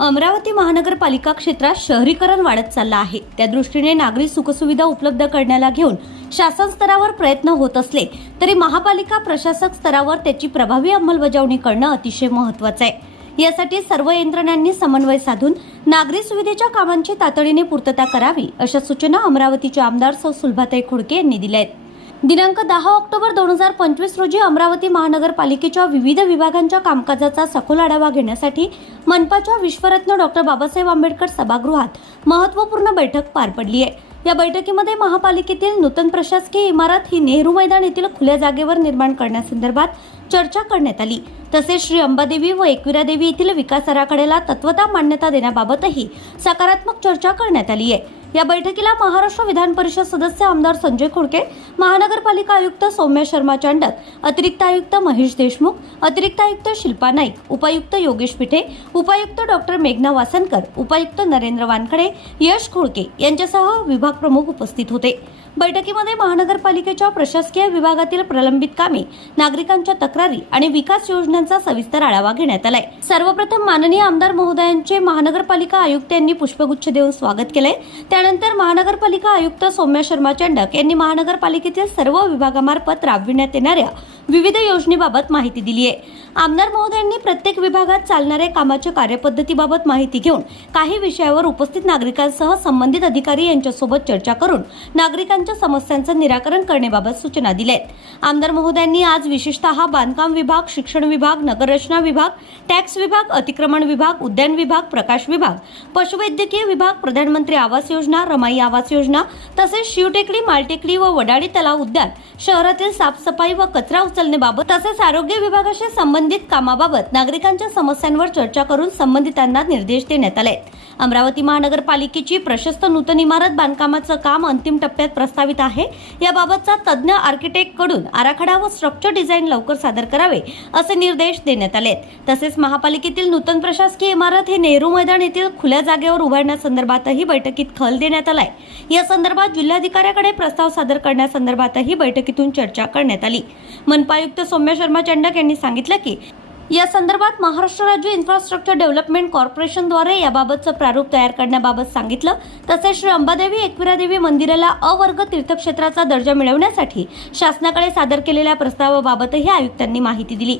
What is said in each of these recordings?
अमरावती महानगरपालिका क्षेत्रात शहरीकरण वाढत चाललं आहे. त्या दृष्टीने नागरी सुखसुविधा उपलब्ध करण्याला घेऊन शासन स्तरावर प्रयत्न होत असले तरी महापालिका प्रशासक स्तरावर त्याची प्रभावी अंमलबजावणी करणं अतिशय महत्वाचं आहे. यासाठी सर्व यंत्रणांनी समन्वय साधून नागरी सुविधेच्या कामांची तातडीने पूर्तता करावी अशा सूचना अमरावतीचे आमदार सौ सुलभाताई खोडके यांनी दिल्या आहेत. दिनांक दहा ऑक्टोबर दोन हजार पंचवीस रोजी अमरावती महानगरपालिकेच्या विविध विभागांच्या कामकाजाचा सखोल आढावा घेण्यासाठी मनपाच्या विश्वरत्न डॉक्टर बाबासाहेब आंबेडकर सभागृहात महत्त्वपूर्ण बैठक पार पडली आहे. या बैठकीमध्ये महापालिकेतील नूतन प्रशासकीय इमारत ही नेहरू मैदान येथील खुल्या जागेवर निर्माण करण्यासंदर्भात चर्चा करण्यात आली. तसेच श्री अंबादेवी व एकविरादेवी येथील विकास आराखड्याला तत्वता मान्यता देण्याबाबतही सकारात्मक चर्चा करण्यात आली आहे. या बैठकीला महाराष्ट्र विधान परिषद सदस्य आमदार संजय खोडके महानगरपालिका आयुक्त सौम्य शर्मा चांडक अतिरिक्त आयुक्त महेश देशमुख अतिरिक्त आयुक्त शिल्पा नाईक उपायुक्त योगेश पिठे उपायुक्त डॉक्टर मेघना वासनकर उपायुक्त नरेंद्र वानखडे यश खोडके यांच्यासह विभाग प्रमुख उपस्थित होते. बैठकीमध्ये महानगरपालिकेच्या प्रशासकीय विभागातील प्रलंबित कामे नागरिकांच्या तक्रारी आणि विकास योजनांचा सविस्तर आढावा घेण्यात आलाय. सर्वप्रथम माननीय आमदार महोदयांचे महानगरपालिका आयुक्त यांनी पुष्पगुच्छ देऊन स्वागत केलंय. त्यानंतर महानगरपालिका आयुक्त सौम्या शर्मा चंडक यांनी महानगरपालिकेतील सर्व विभागामार्फत राबविण्यात येणाऱ्या विविध योजनेबाबत माहिती दिली आहे. आमदार महोदयांनी प्रत्येक विभागात चालणाऱ्या कामाच्या कार्यपद्धतीबाबत माहिती घेऊन काही विषयावर उपस्थित नागरिकांसह संबंधित अधिकारी यांच्यासोबत चर्चा करून नागरिकांच्या समस्यांचं निराकरण करण्याबाबत सूचना दिल्या आहेत आमदार महोदयांनी आज विशेषतः बांधकाम विभाग शिक्षण विभाग नगररचना विभाग टॅक्स विभाग अतिक्रमण विभाग उद्यान विभाग प्रकाश विभाग पशुवैद्यकीय विभाग प्रधानमंत्री आवास योजना रमाई आवास योजना तसेच शिवटेकडी मालटेकडी व वडाळी तलाव उद्यान शहरातील साफसफाई व कचरा उचलण्याबाबत तसेच आरोग्य विभागाशी संबंधित कामाबाबत नागरिकांच्या समस्यांवर चर्चा करून संबंधितांना निर्देश देण्यात आले अमरावती महानगरपालिकेची प्रशस्त नूतन इमारत बांधकामाचं काम अंतिम टप्प्यात प्रस्तावित आहे. याबाबतचा तज्ज्ञ आर्किटेक्टकडून आराखडा व स्ट्रक्चर डिझाईन लवकर सादर करावे असे निर्देश देण्यात आले तसेच महापालिकेतील नूतन प्रशासकीय इमारत हे नेहरू मैदान येथील खुल्या जागेवर उभारण्यासंदर्भातही बैठकीत खल देण्यात आलाय. या संदर्भात जिल्हाधिकाऱ्याकडे प्रस्ताव सादर करण्यासंदर्भातही बैठकीतून चर्चा करण्यात आली. मनपायुक्त सौम्य शर्मा चंडक यांनी सांगितलं की या संदर्भात महाराष्ट्र राज्य इन्फ्रास्ट्रक्चर डेव्हलपमेंट कॉर्पोरेशनद्वारे याबाबतचं प्रारूप तयार करण्याबाबत सांगितलं. तसेच श्री अंबादेवी एकविरादेवी मंदिराला अवर्ग तीर्थक्षेत्राचा दर्जा मिळवण्यासाठी शासनाकडे सादर केलेल्या प्रस्तावाबाबतही आयुक्तांनी माहिती दिली.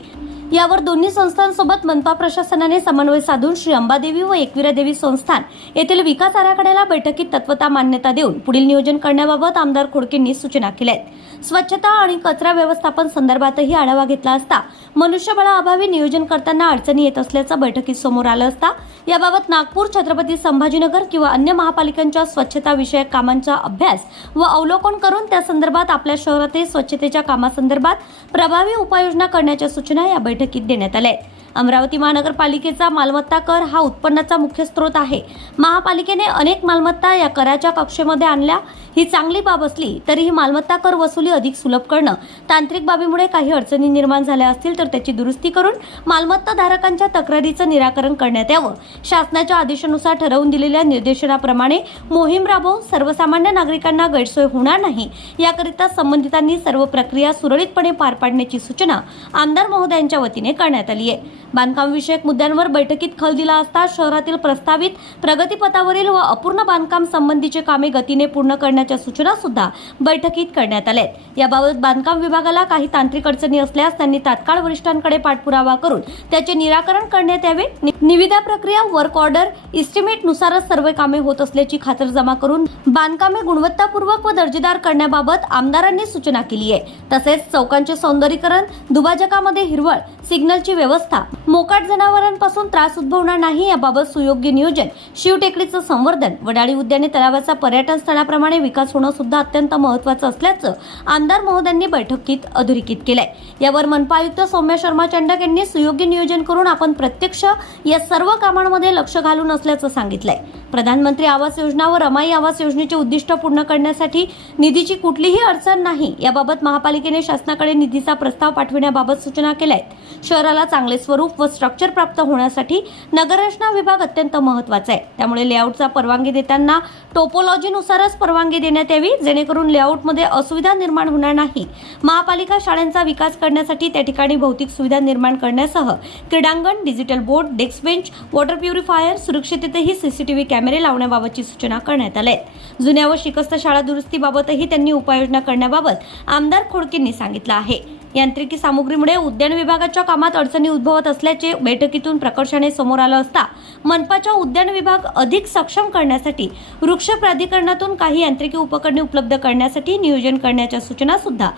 यावर दोन्ही संस्थांसोबत मनपा प्रशासनाने समन्वय साधून श्री अंबादेवी व एकविरा देवी संस्थान येथील विकास आराखड्याला बैठकीत तत्वता मान्यता देऊन पुढील नियोजन करण्याबाबत आमदार खोडकेंनी सूचना केल्या आहेत स्वच्छता आणि कचरा व्यवस्थापन संदर्भातही आढावा घेतला असता मनुष्यबळाअभावी नियोजन करताना अडचणी येत असल्याचं बैठकीत समोर आलं असता याबाबत नागपूर छत्रपती संभाजीनगर किंवा अन्य महापालिकांच्या स्वच्छता विषयक कामांचा अभ्यास व अवलोकन करून त्या संदर्भात आपल्या शहरातील स्वच्छतेच्या कामासंदर्भात प्रभावी उपाययोजना करण्याच्या सूचना या बैठकीत देण्यात आल्या आहेत अमरावती महानगरपालिकेचा मालमत्ता कर हा उत्पन्नाचा मुख्य स्रोत आहे. महापालिकेने अनेक मालमत्ता या कराच्या कक्षेमध्ये आणल्या. ही चांगली बाब असली तरी ही मालमत्ता कर वसुली अधिक सुलभ करणं तांत्रिक बाबीमुळे काही अडचणी निर्माण झाल्या असतील तर त्याची दुरुस्ती करून मालमत्ता धारकांच्या तक्रारीचं निराकरण करण्यात यावं. शासनाच्या आदेशानुसार ठरवून दिलेल्या निर्देशनाप्रमाणे मोहीम राबवून सर्वसामान्य नागरिकांना गैरसोय होणार नाही याकरिता संबंधितांनी सर्व प्रक्रिया सुरळीतपणे पार पाडण्याची सूचना आमदार महोदयांच्या वतीने करण्यात आली आहे. बांधकामविषयक मुद्द्यांवर बैठकीत खल दिला असता शहरातील प्रस्तावित प्रगतीपथावरील व अपूर्ण बांधकाम संबंधीचे कामे गतीने पूर्ण करण्याच्या सूचना सुद्धा बैठकीत करण्यात आल्या आहेत याबाबत बांधकाम विभागाला काही तांत्रिक अडचणी असल्यास त्यांनी तात्काळ वरिष्ठांकडे पाठपुरावा करून त्याचे निराकरण करण्यात यावे. नि- निविदा प्रक्रिया वर्क ऑर्डर इस्टिमेटनुसारच सर्व कामे होत असल्याची खातरजमा करून बांधकामे गुणवत्तापूर्वक व दर्जेदार करण्याबाबत आमदारांनी सूचना केली आहे. तसेच चौकांचे सौंदर्यीकरण दुभाजकामध्ये हिरवळ सिग्नलची व्यवस्था मोकाट जनावरांपासून त्रास उद्भवणार नाही याबाबत सुयोग्य नियोजन शिवटेकडीचं संवर्धन वडाळी उद्याने तलावाचा पर्यटन स्थळाप्रमाणे विकास होणं सुद्धा अत्यंत महत्वाचं असल्याचं आमदार महोदयांनी बैठकीत अधोरेखित केलंय. यावर मनपा आयुक्त सौम्य शर्मा चंडक यांनी सुयोग्य नियोजन करून आपण प्रत्यक्ष या सर्व कामांमध्ये लक्ष घालून असल्याचं सांगितलंय. प्रधानमंत्री आवास योजना व रमाई आवास योजनेचे उद्दिष्ट पूर्ण करण्यासाठी निधीची कुठलीही अडचण नाही याबाबत महापालिकेने शासनाकडे निधीचा प्रस्ताव पाठविण्याबाबत सूचना केल्या आहेत शहराला चांगले स्वरूप व स्ट्रक्चर प्राप्त होण्यासाठी नगररचना विभाग अत्यंत महत्त्वाचा आहे. त्यामुळे लेआउटचा परवानगी देताना टोपोलॉजीनुसारच परवानगी देण्यात यावी जेणेकरून लेआउटमध्ये असुविधा निर्माण होणार नाही. महापालिका शाळांचा विकास करण्यासाठी त्या ठिकाणी भौतिक सुविधा निर्माण करण्यासह क्रीडांगण digital board desk bench water purifier सुरक्षिततेही CCTV कॅमेरे लावण्याबाबतची सूचना करण्यात आल्या आहेत. जुन्या व शिकस्त शाळा दुरुस्तीबाबतही त्यांनी उपाययोजना करण्याबाबत आमदार खोडकेंनी सांगितलं आहे. यांत्रिकी सामुग्रीमुळे उद्यान विभागाच्या कामात अडचणी उद्भवत असल्याचे बैठकीतून प्रकर्षाने समोर आलं असता मनपाच्या उद्यान विभाग अधिक सक्षम करण्यासाठी वृक्ष प्राधिकरणातून काही यांत्रिकी उपकरणे उपलब्ध करण्यासाठी नियोजन करण्याच्या सूचना सुद्धा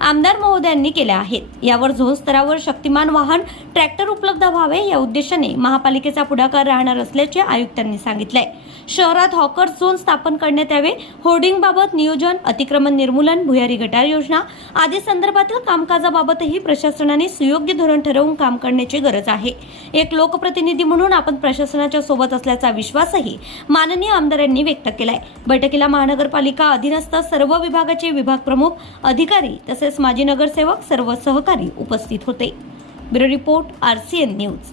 आमदार महोदयांनी केल्या आहेत. यावर झोन स्तरावर शक्तिमान वाहन ट्रॅक्टर उपलब्ध व्हावे या उद्देशाने महापालिकेचा पुढाकार राहणार असल्याचे आयुक्तांनी सांगितलंय. शहरात हॉकर झोन स्थापन करण्यात यावे. होर्डिंगबाबत नियोजन अतिक्रमण निर्मूलन भुयारी गटार योजना आदी संदर्भातील कामकाजाबाबतही प्रशासनाने सुयोग्य धोरण ठरवून काम करण्याची गरज आहे. एक लोकप्रतिनिधी म्हणून आपण प्रशासनाच्या सोबत असल्याचा विश्वासही माननीय आमदारांनी व्यक्त केलाय. बैठकीला महानगरपालिका अधीनस्थ सर्व विभागाचे विभाग प्रमुख अधिकारी तसेच माजी नगरसेवक सर्व सहकारी उपस्थित होते. Bureau report R C N news.